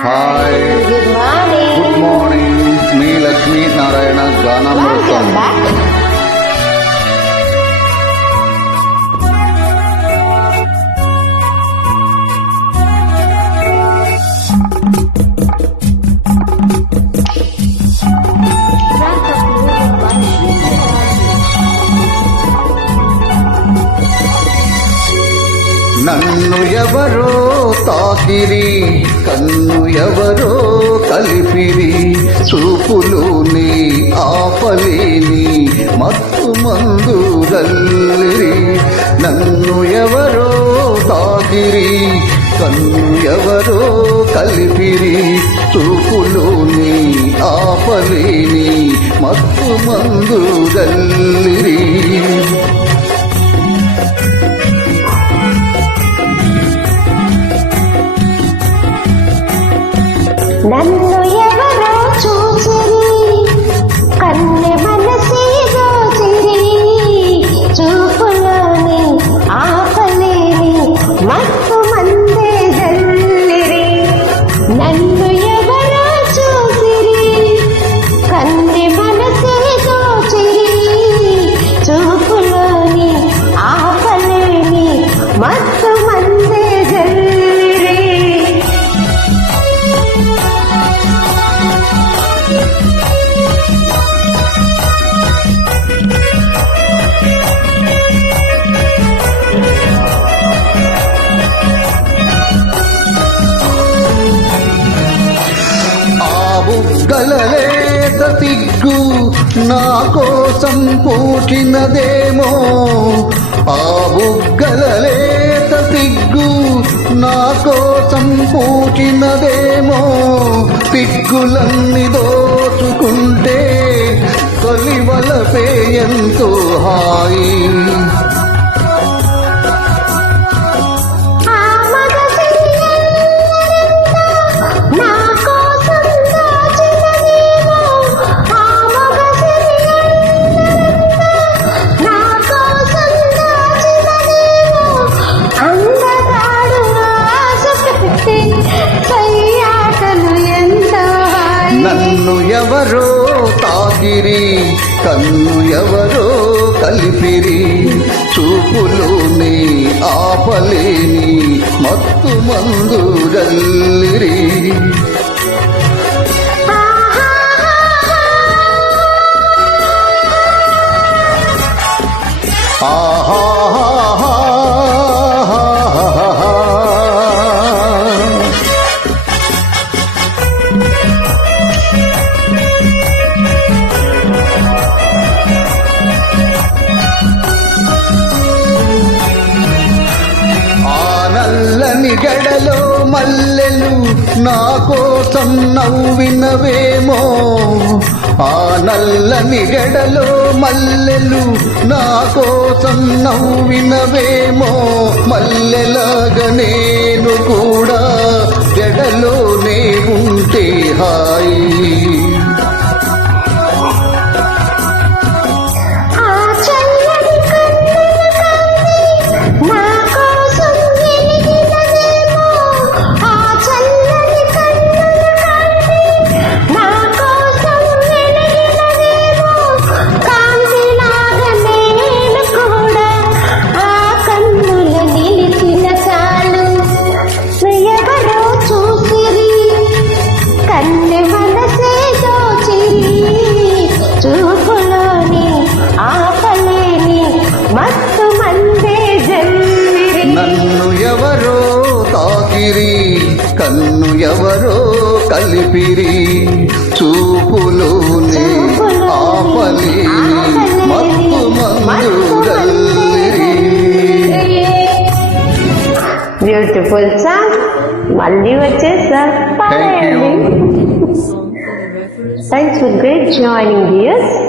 hi good morning good morning మీ లక్ష్మీ నారాయణ గానామృతం నన్ను ఎవరో తాకిరి కన్ను ఎవరో కలిపిరి. చూపులు నీ ఆపలేని మత్తు మందు గల్లిరి. నన్ను ఎవరో తాకిరి కన్ను ఎవరో కలిపిరి. చూపులు నీ ఆపలేని మత్తు మందు గల్లిరి. నన్ను ఎవరో చూసిరి. కన్నె మనసి దోచిరి. చూపులోని ఆపలేని మత్తు మందే జల్లిరి. నన్ను ఎవరో చూసిరి. కన్నె మనసి దోచిరి. చూపులోని ఆపలేని మత్తు బుగ్గలలేత తిగ్గు నా కోసం పూచినదేమో ఆ బుగ్గలలేత తిగ్గు నా కోసం పూచినదేమో పిగ్గులన్నీ దోచుకుంటే తొలివలపే ఎంతో హాయి. ఎవరో తాగిరి కన్ను ఎవరో కలిపిరి. చూపులోని ఆపలేని మత్తు మందు గల్లిరి ఆహా చల్లని గడలో మల్లెలు నా కోసం నవ్వినవేమో. ఆ నల్లని గడలో మల్లెలు నా కోసం నవ్వినవేమో. మల్లెలాగా నేను కూడా గడలోనే ఉంటే హాయి. చూపులోని ఆపలేని మత్తు మందే నన్ను ఎవరో తాకిరి కన్ను ఎవరో కలిపిరి. చూపులోనే ఆపలేని మత్తు మందురల్లిరి బ్యూటిఫుల్ సాంగ్. మళ్ళీ వచ్చేసా. Thank you. with great joining, in